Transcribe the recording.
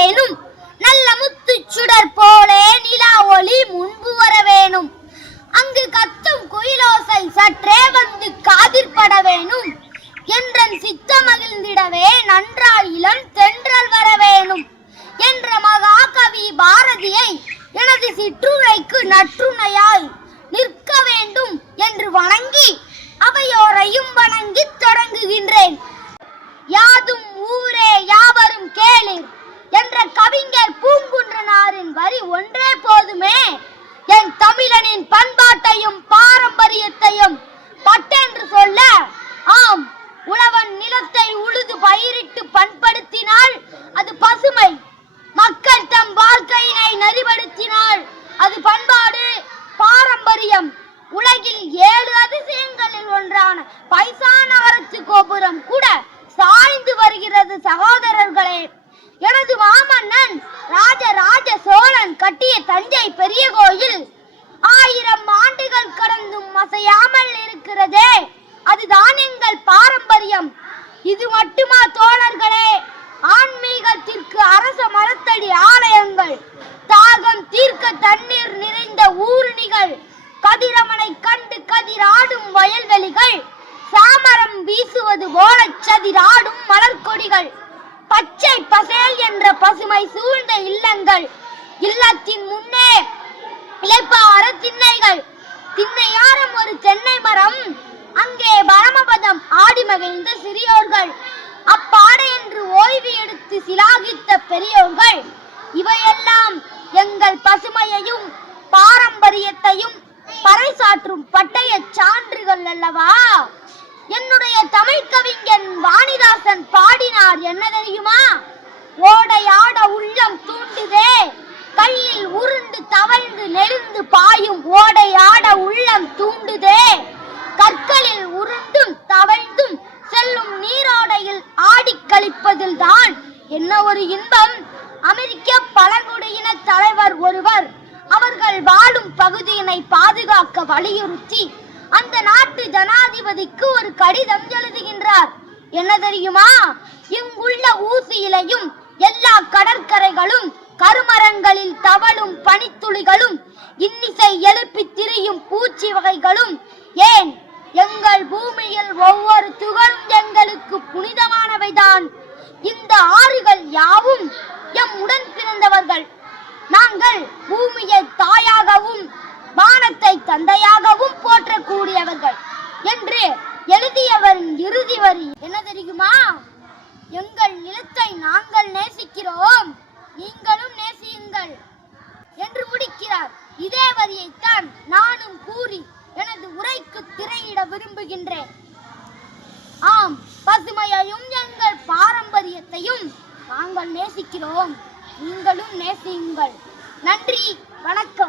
வேணும். நல்ல முத்து சுடர் போலே நிலா ஒளி முன்பு வர வேணும். அங்கு கத்தும் குயிலோசை சற்றே வந்து காதிற்பட வேணும். என்றன் சித்த மகிழ்ந்திடவே நன்றாய் இளம் தென்றல் வர வேணும். என்ற மகாகவி பாரதியை எனது சிற்றுரைக்கு நற்றுணையாய் வீரனின் பண்பாட்டையும் பாரம்பரியத்தையும் பட்டென்று சொல்ல ஆம் உழவன் நிலத்தை உழுது பயிரிட்டு பண்படுத்தினால் அது பசுமை. மக்கள் தம் வாழ்க்கையினை நெறிப்படுத்தினால் அது பண்பாடு பாரம்பரியம். உலகில் ஏழு அதிசயங்களில் ஒன்றான பைசா கோபுரம் கூட சாய்ந்து வருகிறது சகோதரர்களே. எனது மாமன்னன் ராஜராஜ சோழன் கட்டிய தஞ்சை பெரிய கோயில் ஆயிரம் ஆண்டுகள் கடந்தும் அசையாமல் இருக்கிறதே. அதுதான் எங்கள் பாரம்பரியம். இது மட்டுமா தோழர்களே? ஆன்மீகத்திற்கு அரச மரத்தடி ஆலயங்கள் தாகம் தீர்க்க தண்ணீர் நிறைந்த ஊருணிகள் கதிரவனை கண்டு கதிராடும் வயல்வெளிகள் சாமரம் வீசுவது போல சதிராடும் மலர்கொடிகள் பச்சை பசேல் என்ற பசுமை சூழ்ந்த இல்லங்கள் இல்லத்தின் முன்னே இழைப்பா திண்ணைகள் திண்ணையாரம் ஒரு தென்னை மரம்? அங்கே பரமபதம் ஆடி மகிழ்ந்த சிறியோர்கள். அப்பாடை என்று ஓய்வு எடுத்து சிலாகித்த பெரியோர்கள். இவையெல்லாம் எங்கள் பசுமையையும் பாரம்பரியத்தையும் பறைசாற்றும் பட்டய சான்றுகள் அல்லவா? என்னுடைய தமிழ் கவிஞன் வாணிதாசன் பாடினார் என்ன தெரியுமா? ஓடையாட உள்ளம் தூண்டுதே கல்லில் உருண்டு தவழ்ந்து நெருந்து பாயும் ஓ உள்ளம் தூண்டுதே. கற்களில் உருண்டும் தவழ்ந்தும் செல்லும் நீரோடையில் ஆடிக் கழிப்பதில் தான் என்ன ஒரு இன்பம். அமெரிக்க பழங்குடியின தலைவர் ஒருவர் அவர்கள் வாழும் பகுதியினை பாதுகாக்க வலியுறுத்தி அந்த நாட்டு ஜனாதிபதிக்கு ஒரு கடிதம் எழுதுகின்றார். என்ன தெரியுமா? இங்குள்ள ஊசியிலையும் எல்லா கடற்கரைகளும் கருமரங்களில் தவழும் பனித்துளிகளும் இன்னிசை எழுப்பி திரியும் பூச்சி வகைகளும் ஏன்? எங்கள் பூமியில் ஒவ்வொரு துகளும் எங்களுக்கு புனிதமானவைதான். இந்த ஆறுகள் யாவும் எம் உடன் பிறந்தவர்கள். நாங்கள் பூமியை தாயாகவும் வானத்தை தந்தையாகவும் போற்றக்கூடியவர்கள் என்று எழுதியவரின் இறுதி வரி என்ன தெரியுமா? எங்கள் நிலத்தை நாங்கள் நேசிக்கிறோம். விரும்புகின்றேன். ஆம் பசுமையையும் எங்கள் பாரம்பரியத்தையும் நாங்கள் நேசிக்கிறோம். நீங்களும் நேசியுங்கள். நன்றி வணக்கம்.